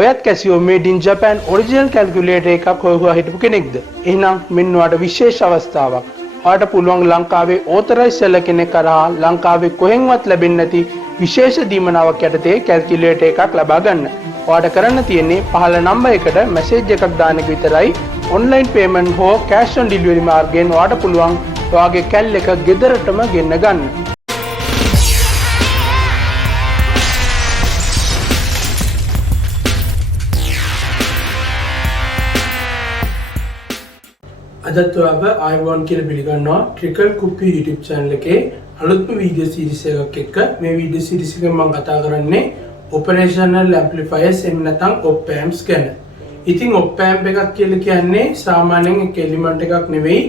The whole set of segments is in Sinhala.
ඔයත් කැසියෝ මේඩ් ඉන් ජපාන් ඔරිජිනල් කැල්කියුලේටර් එකක් හොයුවා හිටපු කෙනෙක්ද? එහෙනම් මෙන්න ඔයාලට විශේෂ අවස්ථාවක්. ඔයාලට පුළුවන් ලංකාවේ ඕතරයිස් සෙල්ලර් කෙනෙක් කරා ලංකාවේ කොහෙන්වත් ලැබෙන්නේ නැති විශේෂ දීමනාවක් යටතේ කැල්කියුලේටර් එකක් ලබා ගන්න. ඔයාලට කරන්න තියෙන්නේ පහළ නම්බර් එකට මැසේජ් එකක් දාන එක විතරයි. ඔන්ලයින් පේමන්ට් හෝ කැෂ් ඔන් ඩෙලිවරි මාර්ගයෙන් ඔයාලට පුළුවන් ඔයාගේ කැල් එක ගෙදරටම ගෙන්න ගන්න. අදත් ඔයාව ආයුබෝවන් කියලා පිළිගන්නවා ට්‍රිකල් කුප්පි YouTube channel එකේ අලුත්ම වීඩියෝ සීරීස් එකක් එක්ක. මේ වීඩියෝ සීරීස් එකෙන් මම කතා කරන්නේ operational amplifiers එහෙම නැත්නම් op amps ගැන. ඉතින් op amp එකක් කියලා කියන්නේ සාමාන්‍යයෙන් එක එලිමන්ට් එකක් නෙවෙයි.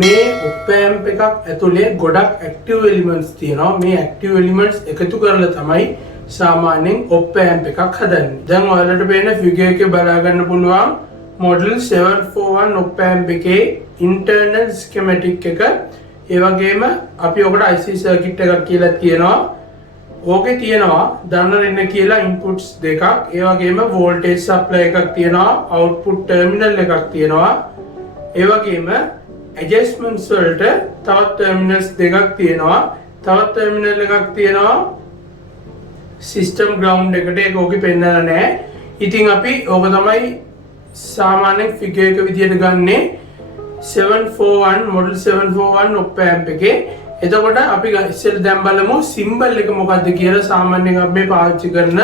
මේ op amp එකක් ඇතුලේ ගොඩක් active elements තියෙනවා. මේ active elements එකතු කරලා තමයි සාමාන්‍යයෙන් op amp එකක් හදන්නේ. දැන් ඔයාලට පේන ෆිගර් එකේ බලා ගන්න පුළුවන් model 741 op amp එකේ internal schematic එක. ඒ වගේම අපි ඔකට IC circuit එකක් කියලා කියනවා. ඕකේ තියෙනවා දන්න කියලා inputs දෙකක්. ඒ වගේම voltage supply එකක් තියෙනවා. output terminal එකක් තියෙනවා. ඒ වගේම adjustments වලට තවත් terminals දෙකක් තියෙනවා. තවත් terminal එකක් තියෙනවා system ground එකට. ඒක ඕකේ පෙන්නලා නැහැ. ඉතින් අපි ඕක තමයි सामान्य फिगर එක විදියට ගන්නේ 741 model 741 op amp එකේ. එතකොට අපි ඉස්සෙල් දැන් බලමු සිම්බල් එක මොකක්ද කියලා. සාමාන්‍යයෙන් අපි පාවිච්චි කරන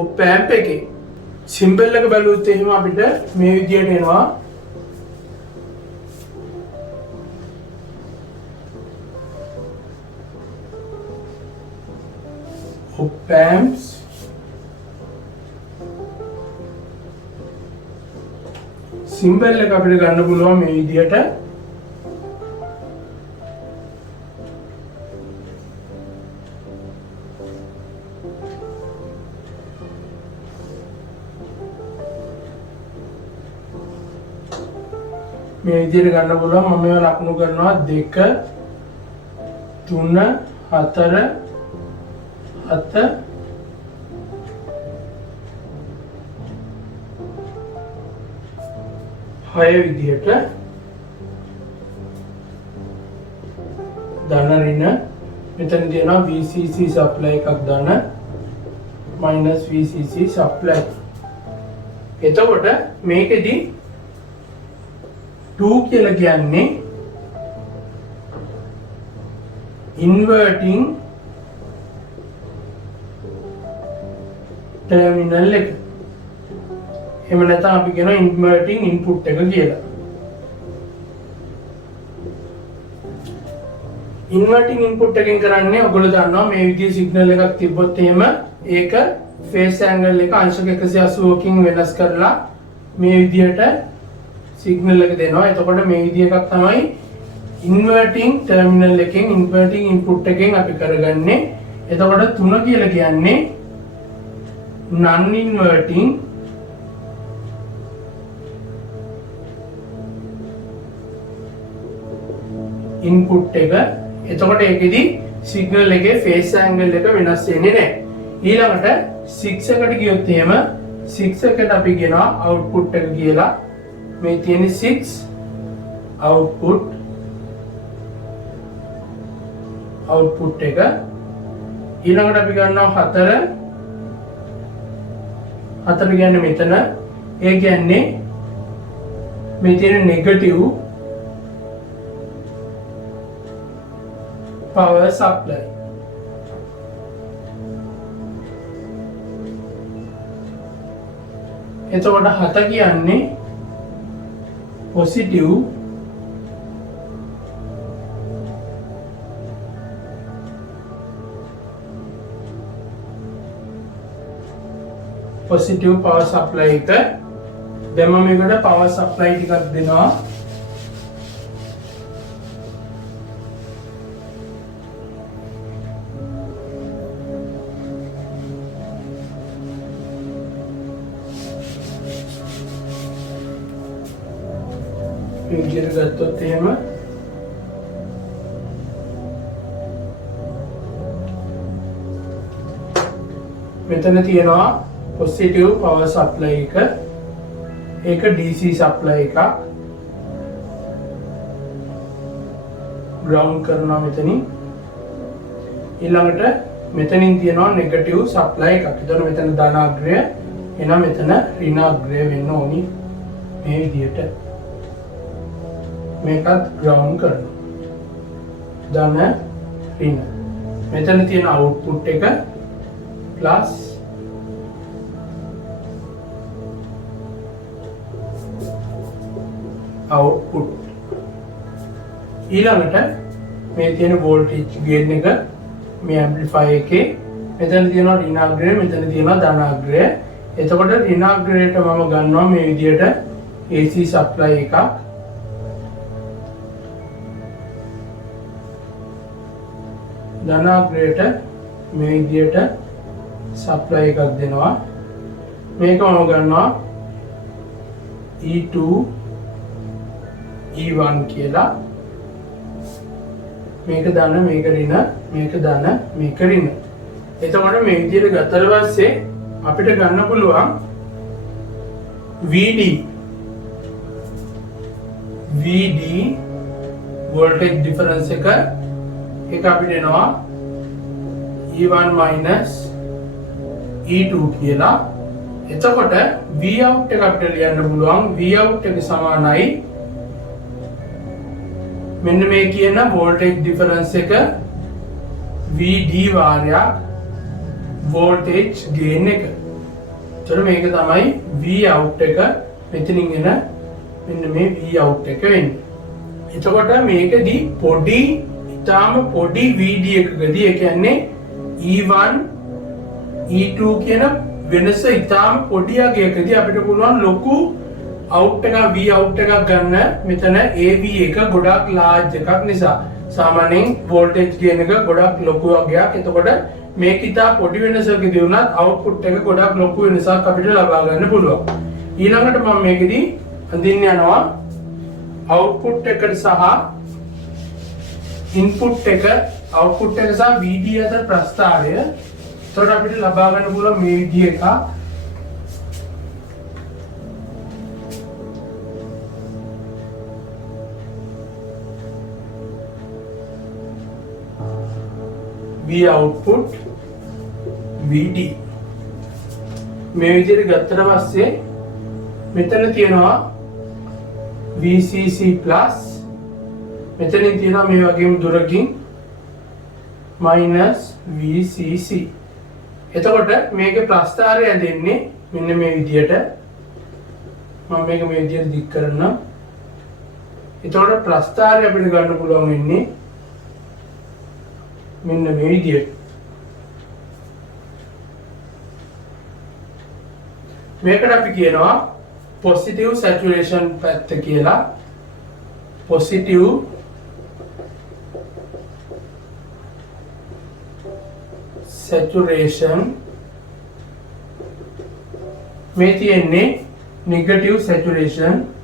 op amp එකේ සිම්බල් එක බලුවොත් එහෙම අපිට මේ විදියට එනවා. op amps सिंबल එක අපිට ගන්න පුළුවන් මේ විදිහට. මේ විදිහට ගන්න පුළුවන්. මම මේවා ලකුණු කරනවා 2 3 4 7 හය විදිහට දාන රින. මෙතන තියෙනවා VCC supply එකක් දාන -VCC supply. එතකොට මේකෙදි 2 කියලා කියන්නේ inverting terminal එක. එහෙම නැත්නම් අපි කියනවා inverting input එක කියලා. inverting input එකෙන් කරන්නේ ඔයගොල්ලෝ දන්නවා මේ විදිහේ සිග්නල් එකක් තිබ්බොත් එහෙම ඒක phase angle එක අංශක 180කින් වෙනස් කරලා මේ විදිහට සිග්නල් එක දෙනවා. එතකොට මේ විදිහ එකක් තමයි inverting terminal එකෙන් inverting input එකෙන් අපි කරගන්නේ. එතකොට 3 කියලා කියන්නේ non inverting input එක. එතකොට ඒකෙදි signal එකේ phase angle එක වෙනස් වෙන්නේ නැහැ. ඊළඟට 6 එකට ගියොත් එහෙම 6 එකට අපි කියනවා output එක කියලා. මේ තියෙන 6 output එක. ඊළඟට අපි ගන්නවා 4 කියන්නේ මෙතන. ඒ කියන්නේ මේ තියෙන negative power supply. එතකොට 7 කියන්නේ positive power supply එක. දැන් මම මේකට power supply ටිකක් දෙනවා. විදියට ගත්තොත් එහෙම මෙතන තියෙනවා පොසිටිව් පවර් සප්ලයි එක ඒක DC සප්ලයි එකක් ග්‍රවුන්ඩ් කරනවා මෙතනින් ඊළඟට මෙතනින් තියෙනවා නෙගටිව් සප්ලයි එකක්. එතකොට මෙතන ධනාග්‍රය එහෙනම් මෙතන ඍණාග්‍රය වෙන්න ඕනි මේ විදිහට. මේකත් ග්‍රවුන්ඩ් කරනවා. ධන ඍණ. මෙතන තියෙන අවුට්පුට් එක ප්ලස් අවුට්පුට්. ඊළඟට මේ තියෙන වෝල්ටේජ් ගේන් එක මේ ඇම්ප්ලිෆයර් එකේ මෙතන තියෙනවා ඍණාග්‍රය මෙතන තියෙනවා ධනාග්‍රය. එතකොට ඍණාග්‍රයට මම ගන්නවා මේ විදිහට AC සප්ලයි එකක්. ධනාග්‍රයට මේ විදිහට සප්ලයි එකක් දෙනවා. මේක මම ගන්නවා E2 E1 කියලා. මේක ධන මේක ඍණ මේක ධන මේක ඍණ. එතකොට මේ විදිහට ගත්තට පස්සේ අපිට ගන්න පුළුවන් VD වෝල්ටේජ් ඩිෆරන්ස් එක ඒක අපිට එනවා E1 E2 කියලා. එතකොට Vout එක අපිට ලියන්න පුළුවන් Vout එක සමානයි මෙන්න මේ කියන වෝල්ටේජ් ඩිෆරන්ස් එක VD වාරයක් වෝල්ටේජ් ගේන් එක. එතකොට මේක තමයි Vout එක මෙතනින් එන මෙන්න මේ Vout එක වෙන්නේ. එතකොට මේකදී පොඩි ඊටාම පොඩි VD එකකදී ඒ කියන්නේ E1 E2 කියන වෙනස ඊටාම පොඩි අගයකදී අපිට පුළුවන් ලොකු out එකක් Vout එකක් ගන්න. මෙතන AV එක ගොඩක් large එකක් නිසා සාමාන්‍යයෙන් voltage gain එක ගොඩක් ලොකු වගේක්. එතකොට මේක ඉතා පොඩි වෙනසකදී වුණත් output එක ගොඩක් ලොකු වෙනසක් අපිට ලබා ගන්න පුළුවන්. ඊළඟට මම මේකෙදී අඳින්න යනවා output එකට සහ input එක output එක සහ VD අතර ප්‍රස්ථාරය. එතකොට අපිට ලබා ගන්න පුළුවන් මේ විදිහ එකක්. V output VD මේ විදිහට ගත්තට පස්සේ මෙතන තියෙනවා VCC plus මෙතනින් තියෙනවා මේ වගේම දුරකින් minus VCC. එතකොට මේකේ ප්‍රස්ථාරය දෙන්නේ මෙන්න මේ විදිහට. මම මේක මේ විදිහට දික් කරනවා. එතකොට ප්‍රස්ථාරය අපිට ගන්න පුළුවන් වෙන්නේ මෙන්න මේ විදිහට. මේකට අපි කියනවා positive saturation පැත්ත කියලා. positive saturation මේ තියෙන්නේ negative saturation.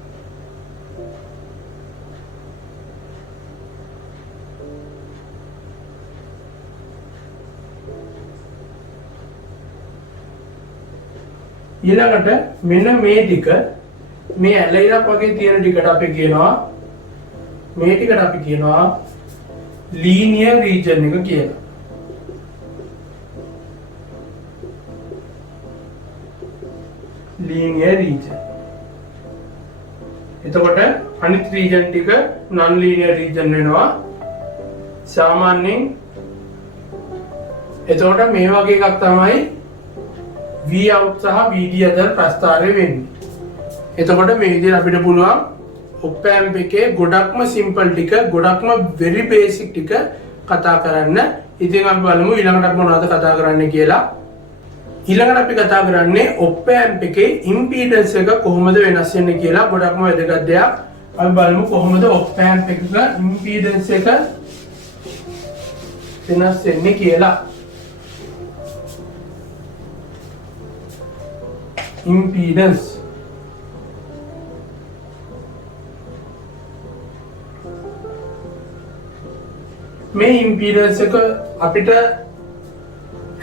ඊළඟට මෙන්න මේ ටික මේ ඇලයිලක් වගේ තියෙන ටිකට අපි කියනවා මේ ටිකට අපි කියනවා linear region එක කියලා. linear region. එතකොට අනිත් region ටික non linear region වෙනවා සාමාන්‍යයෙන්. එතකොට මේ වගේ එකක් තමයි Vout සහ VD අතර ප්‍රස්ථාරය වෙන්නේ. එතකොට මේ විදිහට අපිට පුළුවන් op amp එකේ ගොඩක්ම simple ටික ගොඩක්ම very basic ටික කතා කරන්න. ඉතින් අපි බලමු ඊළඟට අපි මොනවද කතා කරන්න කියලා. ඊළඟට අපි කතා කරන්නේ op amp එකේ impedance එක කොහොමද වෙනස් වෙන්නේ කියලා. ගොඩක්ම වැදගත් දෙයක්. අපි බලමු කොහොමද op amp එකක impedance එක වෙනස් වෙන්නේ කියලා. impedance මේ impedance එක අපිට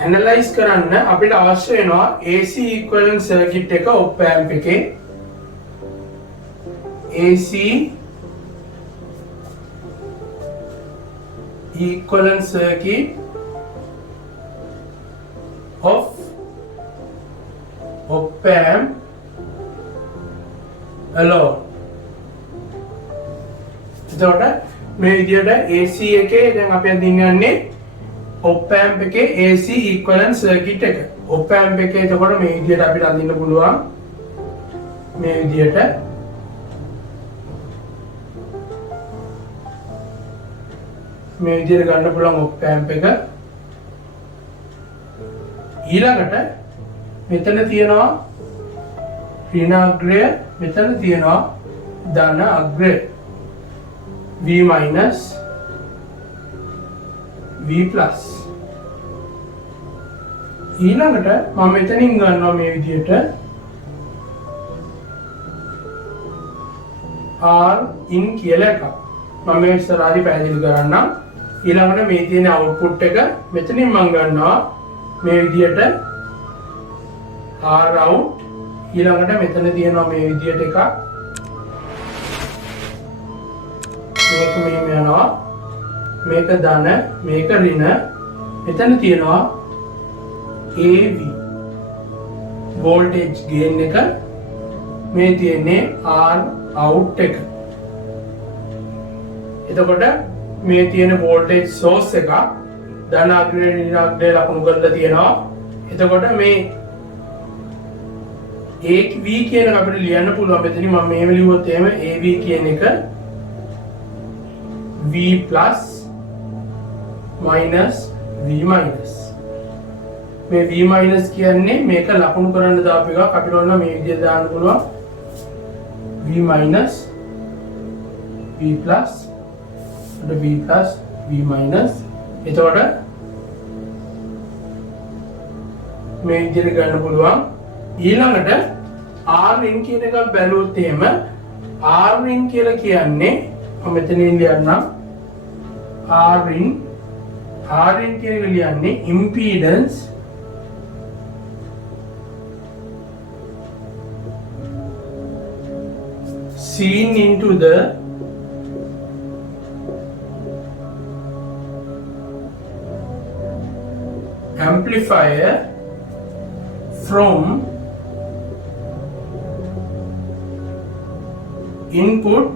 ඇනලයිස් කරන්න අපිට අවශ්‍ය වෙනවා AC equivalent circuit එක op amp එකේ AC equivalent circuit of op amp alone. එතකොට මේ විදිහට AC එකේ දැන් අපි අදින්න යන්නේ op amp එකේ AC equivalent circuit එක. op amp එකේ එතකොට මේ විදිහට අපිට අඳින්න පුළුවන්. මේ විදිහට ගන්න පුළුවන් op amp එක. ඊළඟට මෙතන තියෙනවා ඍණ අග්‍රය, මෙතන තියෙනවා ධන අග්‍රය. V minus V plus. ඊළඟට මම මෙතනින් ගන්නවා මේ විදිහට R in කියලා එකක්. මම මේ ඉස්සරහදී පැහැදිලි කරන්නම්. ඊළඟට මේ තියෙන අවුට්පුට් එක මෙතනින් මම ගන්නවා මේ විදිහට R out. ඊළඟට මෙතන තියෙනවා මේ විදිහට එකක්. මේක මෙහෙම යනවා. මේක ධන, මේක ඍණ. මෙතන තියෙනවා AV voltage gain එක. මේ තියෙන්නේ R out එක. එතකොට මේ තියෙන voltage source එක ධන අග්‍රය ඍණ අග්‍රය ලකුණු කරලා තියෙනවා. එතකොට මේ AV කියන එක අපිට ලියන්න පුළුවන්. මෙතනින් මම මේව ලියුවොත් එහෙම AV කියන එක V plus minus V minus. මේ V minus කියන්නේ මේක ලකුණු කරන්න දාපු එකක්. අපිට ඕන මේ විදිහට දාන්න පුළුවන්. V minus V plus V plus V minus. එතකොට මේ විදිහට ගන්න පුළුවන්. ඊළඟට R in කියන එක බැලුවොත් එහෙම R in කියලා කියන්නේ මම මෙතනින් ලියන්නම්. R in කියන එක ලියන්නේ impedance seen into the amplifier from input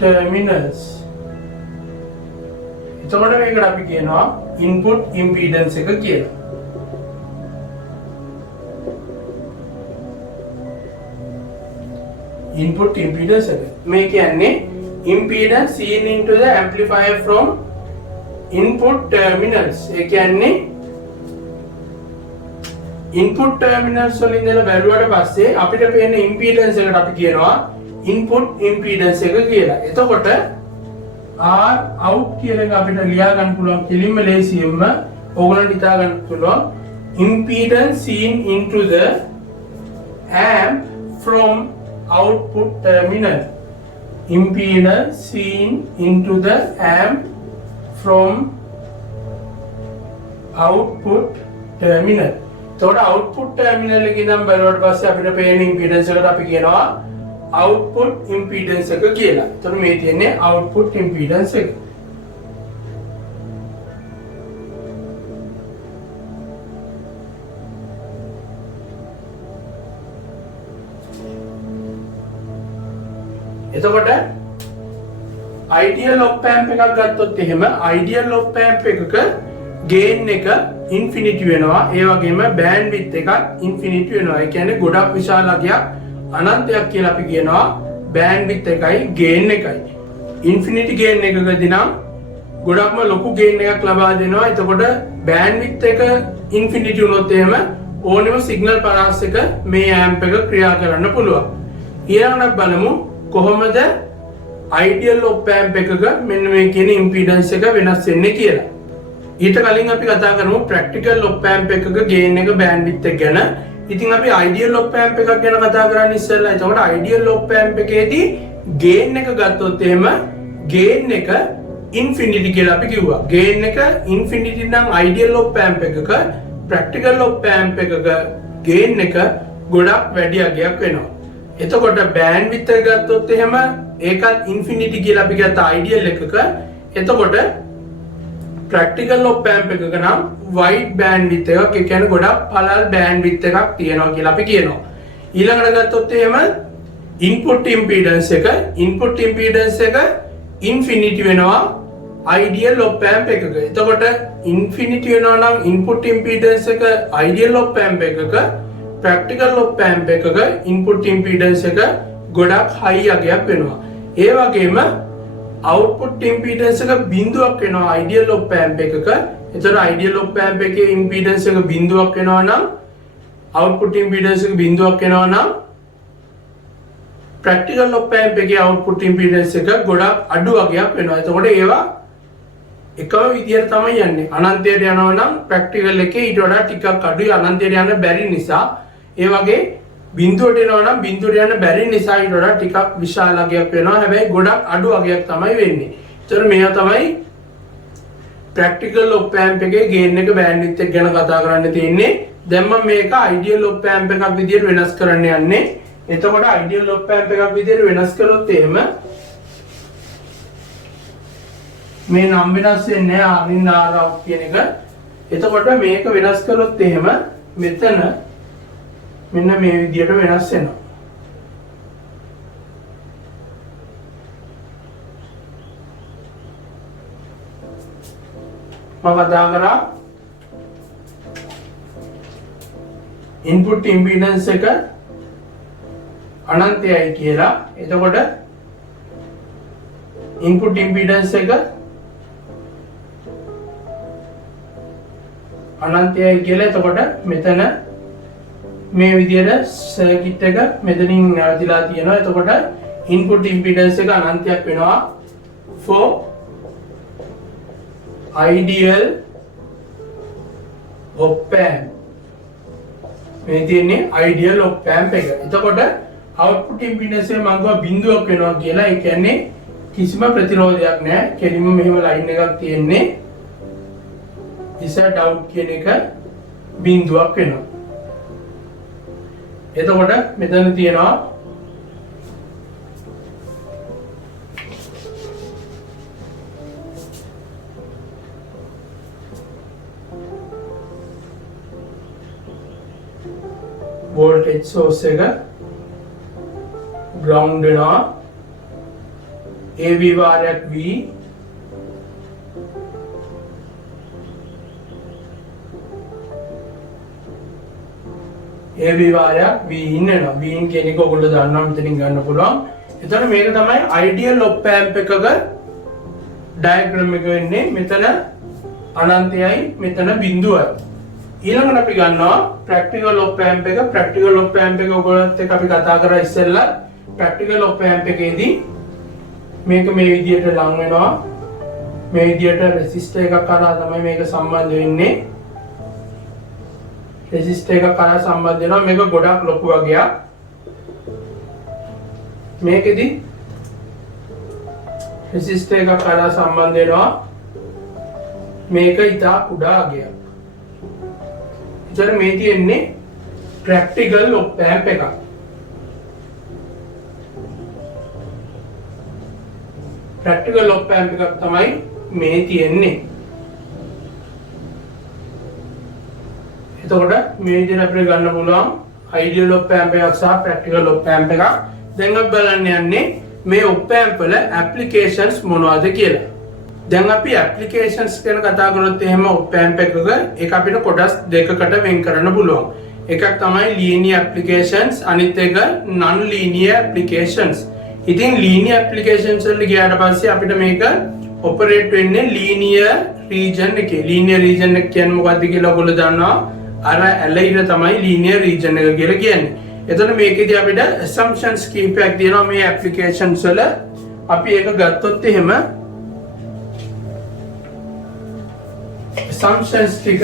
terminals. එතකොට මේකට අපි කියනවා input impedance එක කියලා. input impedance එක. මේ කියන්නේ impedance seen into the amplifier from input terminals. ඒ කියන්නේ input terminals වලින් ඉඳලා බැලුවට පස්සේ අපිට පේන impedance එකට අපි කියනවා input impedance එක කියලා. එතකොට R out කියන එක අපිට ලියා ගන්න පුළුවන් කෙලින්ම ලේසියෙන්ම ඕගොල්ලන්ට හිතා ගන්න පුළුවන් impedance seen into the amp from output terminal. Impedance seen into the amp from output terminal. එතකොට output terminal එකේ ඉඳන් බලුවට පස්සේ අපිට පේන impedance එකට අපි කියනවා output impedance එක කියලා. එතකොට මේ තියෙන්නේ output impedance එක. එතකොට ideal op amp එකක් ගත්තොත් එහෙම ideal op amp එකක gain එක infinity වෙනවා. ඒ වගේම bandwidth එකක් infinity වෙනවා. ඒ කියන්නේ ගොඩක් විශාල අගයක් අනන්තයක් කියලා අපි කියනවා bandwidth එකයි gain එකයි. infinity gain එකකදී නම් ගොඩක්ම ලොකු gain එකක් ලබා දෙනවා. එතකොට bandwidth එක infinity වුණොත් එහෙම ඕනෙම signal paras එක මේ amp එක ක්‍රියා කරන්න පුළුවන්. ඊළඟට බලමු කොහොමද ideal op amp එකක මෙන්න මේ කියන impedance එක වෙනස් වෙන්නේ කියලා. ඊට කලින් අපි කතා කරමු practical op amp එකක gain එක bandwidth එක ගැන. ඉතින් අපි ideal op amp එකක් ගැන කතා කරන්න ඉස්සෙල්ලා එතකොට ideal op amp එකේදී gain එක ගත්තොත් එහෙම gain එක ඉන්ෆිනිටි කියලා අපි කිව්වා. ගේන් එක ඉන්ෆිනිටි නම් අයිඩියල් ඔප් ඇම්ප් එකක ප්‍රැක්ටිකල් ඔප් ඇම්ප් එකක ගේන් එක ගොඩක් වැඩි අගයක් වෙනවා. එතකොට බෑන්ඩ් විඩ්ත් එක ගත්තොත් එහෙම ඒකත් ඉන්ෆිනිටි කියලා අපි ගත්ත අයිඩියල් එකක. එතකොට ප්‍රැක්ටිකල් ඔප් ඇම්ප් එකක නම් වයිඩ් බෑන්ඩ් විඩ්ත් එකක්, ඒ කියන්නේ ගොඩක් පළල් බෑන්ඩ් විඩ්ත් එකක් තියෙනවා කියලා අපි කියනවා. ඊළඟට ගත්තොත් එහෙම ඉන්පුට් ඉම්පීඩන්ස් එක ඉන්ෆිනිටි වෙනවා අයිඩියල් ඔප් ඇම්ප් එකක. එතකොට ඉන්ෆිනිටි වෙනවා නම් ඉන්පුට් ඉම්පීඩන්ස් එක අයිඩියල් ඔප් ඇම්ප් එකක, ප්‍රැක්ටිකල් ඔප් ඇම්ප් එකක ඉන්පුට් ඉම්පීඩන්ස් එක ගොඩක් හයි අගයක් වෙනවා. ඒ වගේම අවුට්පුට් ඉම්පීඩන්ස් එක බිඳුවක් වෙනවා අයිඩියල් ඔප් ඇම්ප් එකක. එතකොට අයිඩියල් ඔප් ඇම්ප් එකේ ඉම්පීඩන්ස් එක බිඳුවක් වෙනවා නම්, අවුට්පුට් ඉම්පීඩන්ස් එක බිඳුවක් වෙනවා නම්, ප්‍රැක්ටිකල් ඔප් ඇම්ප් එකේ අවුට්පුට් ඉම්පීඩන්ස් එක ගොඩක් අඩු වගයක් වෙනවා. එතකොට ඒවා එකම විදියට තමයි යන්නේ. අනන්තයට යනවා නම් ප්‍රැක්ටිකල් එකේ ඊට වඩා ටිකක් අඩුයි, අනන්තයට යන්න බැරි නිසා. ඒ වගේ බිඳුවට එනවා නම් බිඳුවට යන්න බැරි නිසා ඊට වඩා ටිකක් විශාල අගයක් වෙනවා. හැබැයි ගොඩක් අඩු අගයක් තමයි වෙන්නේ. ඒතර මේවා තමයි ප්‍රැක්ටිකල් ඔප් ඇම්ප් එකේ ගේන් එක බෑන්ඩ්විඩ්ත් එක ගැන කතා කරන්න තියෙන්නේ. දැන් මම මේක අයිඩියල් ඔප් ඇම්ප් එකක් විදියට වෙනස් කරන්න යන්නේ. එතකොට අයිඩියල් ඔප් ඇම්ප් එකක් විදියට වෙනස් කළොත් එහෙම මේ නම් වෙනස් වෙන්නේ R in R out කියන එක. එතකොට මේක වෙනස් කළොත් එහෙම මෙතන මෙන්න මේ විදියට වෙනස් වෙනවා. මම කතා කරා ඉන්පුට් ඉම්පීඩන්ස් එක අනන්තයයි කියලා. එතකොට ඉන්පුට් ඉම්පීඩන්ස් එක අනන්තයයි කියලා. එතකොට මෙතන මේ විදියට සර්කිට් එක මෙතනින් නැවතිලා තියෙනවා. එතකොට ඉන්පුට් ඉම්පීඩන්ස් එක අනන්තයක් වෙනවා for ideal op amp. මේ තියෙන්නේ ideal op amp එක. එතකොට output impedance එක මම ගාව බිඳුවක් වෙනවා කියලා. ඒ කියන්නේ කිසිම ප්‍රතිරෝධයක් නැහැ. කෙලින්ම මෙහෙම ලයින් එකක් තියෙන්නේ. ඉසඩ් අවුට් කියන එක බිඳුවක් වෙනවා. එතකොට මෙතන තියෙනවා voltage source එක ground වෙනවා. AB වාරයක් V AB වාරයක් V in වෙනවා. V in කියන එක ඔයගොල්ලෝ දන්නවා, මෙතනින් ගන්න පුළුවන්. එතකොට මේක තමයි ideal op amp එකක diagram එක වෙන්නේ. මෙතන අනන්තයයි, මෙතන බිඳුවයි. ඊළඟට අපි ගන්නවා practical op amp එක. practical op amp එක ඔයගොල්ලොත් එක්ක අපි කතා කරා ඉස්සෙල්ලා. practical op amp එකේදී මේක මේ විදියට ලං වෙනවා. මේ විදියට resistor එකක් කරා තමයි මේක සම්බන්ධ වෙන්නේ. resistor එකක් කරා සම්බන්ධ වෙනවා. මේක ගොඩක් ලොකු වගේක්. මේකෙදි resistor එකක් කරා සම්බන්ධ වෙනවා. මේක ඉතා කුඩා වගේක්. මේ තියෙන්නේ ප්‍රැක්ටිකල් ඔප් ඇම්ප් එකක්. ප්‍රැක්ටිකල් ඔප් ඇම්ප් එකක් තමයි මේ තියෙන්නේ. එතකොට මේ විදිහට අපිට ගන්න පුළුවන් අයිඩියල් ඔප් ඇම්ප් එකක් සහ ප්‍රැක්ටිකල් ඔප් ඇම්ප් එකක්. දැන් අපි බලන්න යන්නේ මේ ඔප් ඇම්ප් වල ඇප්ලිකේෂන්ස් මොනවද කියලා. දැන් අපි ඇප්ලිකේෂන්ස් ගැන කතා කරොත් එහෙම op amp එකක ඒක අපිට කොටස් දෙකකට වෙන් කරන්න පුළුවන්. එකක් තමයි linear applications, අනිත් එක non linear applications. ඉතින් linear applications වල ගියාට පස්සේ අපිට මේක ඔපරේට් වෙන්නේ linear region එකේ. linear region එක කියන්නේ මොකක්ද කියලා ඔයගොල්ලෝ දන්නවා. අර ඇලයිර තමයි linear region එක කියලා කියන්නේ. එතකොට මේකෙදි අපිට assumptions කීපයක් තියෙනවා මේ applications වල. අපි ඒක ගත්තොත් එහෙම assumptions ටික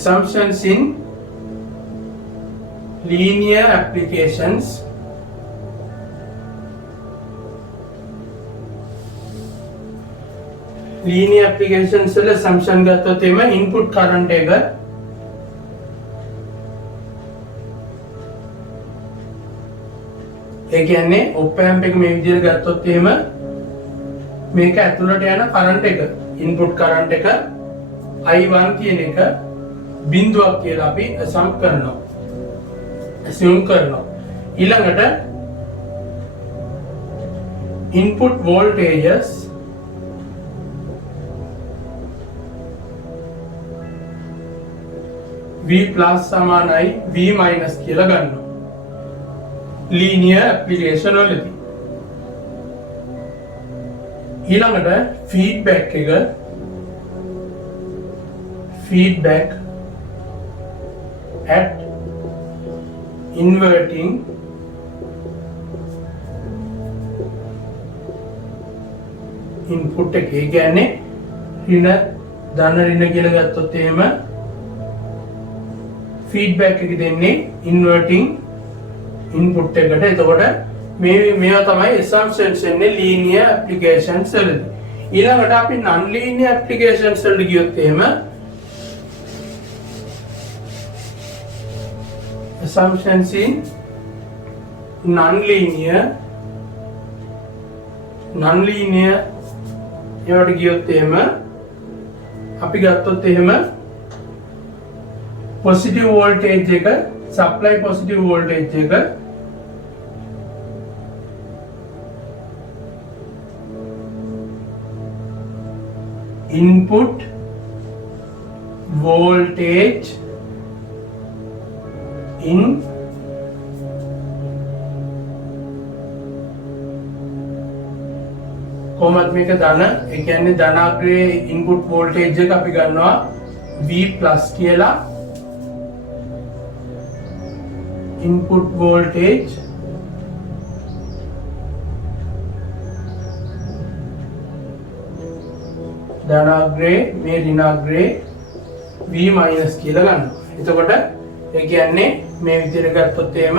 assumptions in linear applications. Linear applications වල assumption ගත්තොත් එම input current එක ඒ කියන්නේ op amp එක මේ විදිහට ගත්තොත් එහෙම මේක ඇතුළට යන කරන්ට් එක input current එක I1 කියන එක බිඳුවක් කියලා අපි assume කරනවා ඊළඟට input voltages V plus සමානයි V minus කියලා ගන්නවා linear application වලදී ඊළඟට feedback at inverting input එක ඒ කියන්නේ ධන ඍණ කියලා ගත්තොත් එහෙම feedback එක දෙන්නේ inverting input එකට. එතකොට මේවා තමයි assumptions එන්නේ linear applications වලදී. ඊළඟට අපි non linear applications වලට ගියොත් එහෙම assumptions in non linear ඒවට ගියොත් එහෙම අපි ගත්තොත් එහෙම positive voltage එක supply positive voltage එක input voltage in කොහොමද මේක ධන ඒ කියන්නේ ධනාග්‍රේ input voltage එක අපි ගන්නවා V plus කියලා input voltage ධනාග්‍රේ මේ ඍණාග්‍රේ V minus කියලා ගන්නවා. එතකොට ඒ කියන්නේ මේ විදිහට ගත්තොත් එහෙම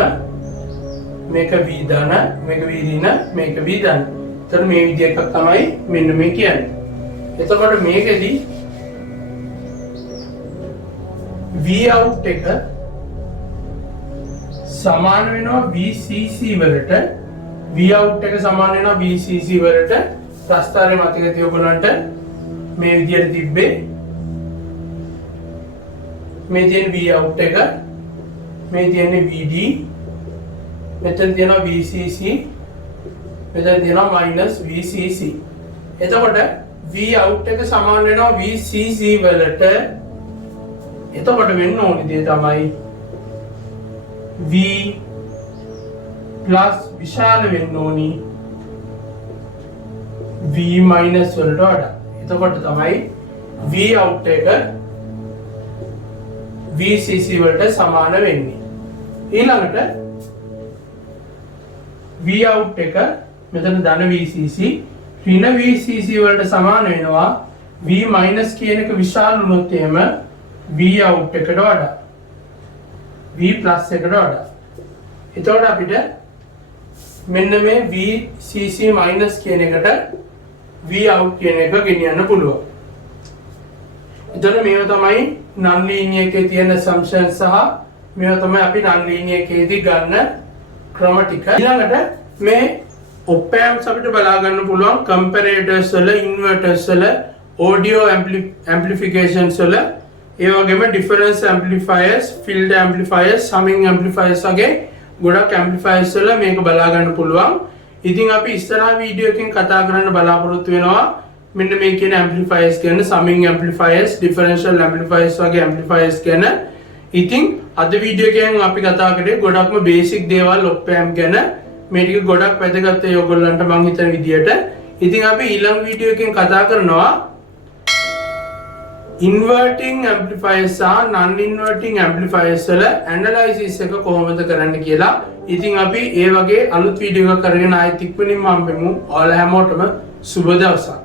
මේක V ධන, මේක V ඍණ, මේක V ධන. එතකොට මේ විදිහ එකක් තමයි මෙන්න මේ කියන්නේ. එතකොට මේකෙදි V out එක සමාන වෙනවා VCC වලට V out එක සමාන වෙනවා VCC වලට ප්‍රස්ථාරය මතක තිය ඔයගොල්ලන්ට මේ විදිහට තිබ්බේ මේ තියෙන V out එක මේ තියෙන්නේ VD මෙතන තියෙනවා VCC මෙතන තියෙනවා -VCC එතකොට V out එක සමාන වෙනවා VCC වලට එතකොට වෙන්න ඕනේ දේ තමයි V plus විශාල වෙන්න ඕනි V minus වලට වඩා. එතකොට තමයි V out එක VCC වලට සමාන වෙන්නේ. ඊළඟට V out එක මෙතන ධන VCC ඍණ VCC වලට සමාන වෙනවා V minus කියන එක විශාල වුණොත් එහෙම V out එකට වඩා V plus එකට වඩා. එතකොට අපිට මෙන්න මේ VCC minus කියන එකට V out කියන එක ගෙනියන්න පුළුවන්. එතකොට මේවා තමයි non linear එකේ තියෙන assumptions සහ මේවා තමයි අපි non linear එකේදී ගන්න ක්‍රම ටික. ඊළඟට මේ op amps අපිට බලා ගන්න පුළුවන් comparators වල, inverters වල, audio amplifications වල ඒ වගේම difference amplifiers, field amplifiers, summing amplifiers වගේ ගොඩක් amplifiers වල මේක බලා ගන්න පුළුවන්. ඉතින් අපි ඉස්සරහා වීඩියෝ එකකින් කතා කරන්න බලාපොරොත්තු වෙනවා මෙන්න මේ කියන amplifiers ගැන, summing amplifiers, differential amplifiers වගේ amplifiers ගැන. ඉතින් අද වීඩියෝ එකෙන් අපි කතා කරේ ගොඩක්ම basic දේවල් op amp ගැන. මේ ටික ගොඩක් වැදගත් ඒ ඔයගොල්ලන්ට මම හිතන විදියට. ඉතින් අපි ඊළඟ වීඩියෝ එකෙන් කතා කරනවා inverting amplifiers සහ non inverting amplifiers වල analysis එක කොහොමද කරන්න කියලා. ඉතින් අපි ඒ වගේ අලුත් වීඩියෝ එකක් කරගෙන ආයෙත් ඉක්මනින්ම හම්බෙමු. ඔයාලා හැමෝටම සුබ දවසක්.